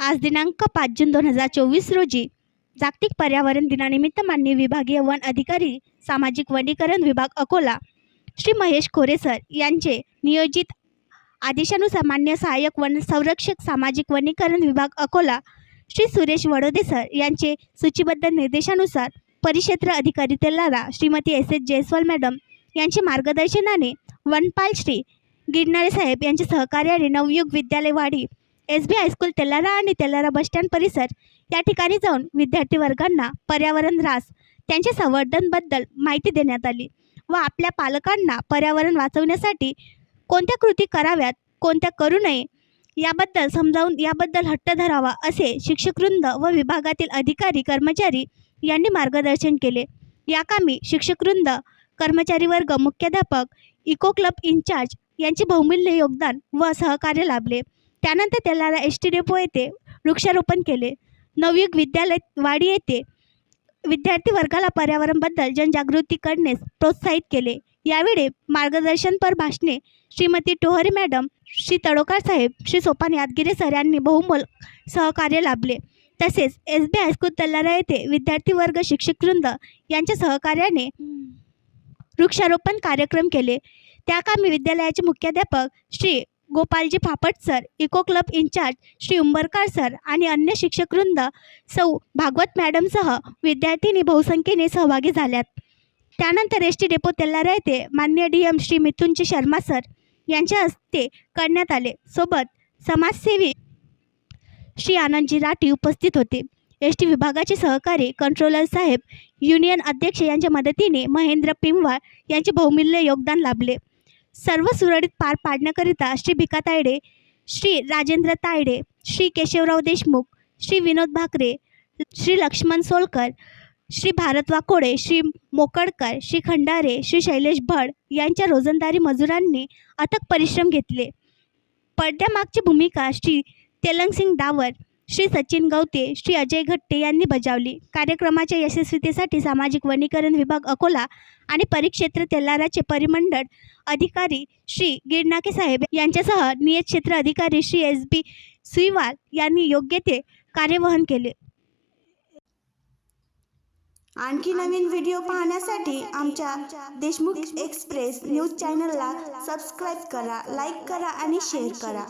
आज दिनांक 5 जून 2024 रोजी जागतिक पर्यावरण दिनानिमित्त माननीय विभागीय वन अधिकारी सामाजिक वनीकरण विभाग अकोला श्री महेश खोरे सर यांचे नियोजित आदेशानुसार मान्य सहाय्यक वन संरक्षक सामाजिक वनीकरण विभाग अकोला श्री सुरेश वडोदे सर यांचे सूचीबद्ध निर्देशानुसार परिक्षेत्र अधिकारी तेलारा श्रीमती एस जयस्वाल मॅडम यांचे मार्गदर्शनाने वनपाल श्री गिरनारे साहेब यांचे सहकार्याने नवयुग विद्यालय वाडी SB हायस्कूल तेलारा आणि तेलारा बसस्टँड परिसर या ठिकाणी जाऊन विद्यार्थी वर्गांना पर्यावरण ऱ्हास त्यांच्या संवर्धनबद्दल माहिती देण्यात आली व आपल्या पालकांना पर्यावरण वाचवण्यासाठी कोणत्या कृती कराव्यात कोणत्या करू नये याबद्दल समजावून याबद्दल हट्ट धरावा असे शिक्षकवृंद व विभागातील अधिकारी कर्मचारी यांनी मार्गदर्शन केले। या कामी शिक्षकवृंद कर्मचारी वर्ग मुख्याध्यापक इको क्लब इन्चार्ज यांचे बहुमूल्य योगदान व सहकार्य लाभले। त्यानंतर तेलारा ST डेपो येथे वृक्षारोपण केले। नवयुग विद्यालय वाडी येथे विद्यार्थी वर्गाला पर्यावरणाबद्दल जनजागृती करण्यास प्रोत्साहित केले। यावेळी मार्गदर्शनपर भाषणे श्रीमती टोहरे मॅडम श्री तडोकार साहेब श्री सोपान यादगिरे सर यांनी बहुमोल सहकार्य लाभले। तसेच SB हायस्कूल तेलारा येथे विद्यार्थी वर्ग शिक्षकवृंद यांच्या सहकार्याने वृक्षारोपण कार्यक्रम केले। त्या कामी विद्यालयाचे मुख्याध्यापक Shri Gopalji Phapat sir eco club incharge Shri Umbarkar sir आणि अन्य शिक्षकवृंद सौ भागवत मॅडमसह विद्यार्थिनी बहुसंख्येने सहभागी झाल्यात। त्यानंतर ST डेपो तेलारा येथे मान्य DM श्री मिथुनजी शर्मा सर यांच्या हस्ते करण्यात आले। सोबत समाजसेवी श्री आनंदजी राठी उपस्थित होते। ST विभागाचे सहकारी कंट्रोलर साहेब युनियन अध्यक्ष यांच्या मदतीने महेंद्र पिंवाळ यांचे बहुमूल्य योगदान लाभले। सर्व सुरळीत पार पाडण्याकरिता श्री भिका तायडे श्री राजेंद्र तायडे श्री केशवराव देशमुख श्री विनोद भाकरे श्री लक्ष्मण सोलकर श्री भारत वाकोडे श्री मोकडकर श्री खंडारे श्री शैलेश भड यांच्या रोजंदारी मजुरांनी अथक परिश्रम घेतले। पडद्यामागची भूमिका श्री तेलंगसिंग डावर श्री सचिन गवते श्री अजय घट्टे यांनी बजावली। कार्यक्रमाच्या यशस्वीतेसाठी सामाजिक वनीकरण विभाग अकोला आणि परिक्षेत्र तेलाराचे परिमंडळ अधिकारी श्री गिरनाके साहेब यांच्यासह नियत क्षेत्र अधिकारी श्री SB सुईवाल यांनी योग्य ते कार्यवहन केले। आणखी नवीन व्हिडिओ पाहण्यासाठी आमच्या देशमुख एक्सप्रेस न्यूज चॅनलला सबस्क्राईब करा, लाईक करा आणि शेअर करा।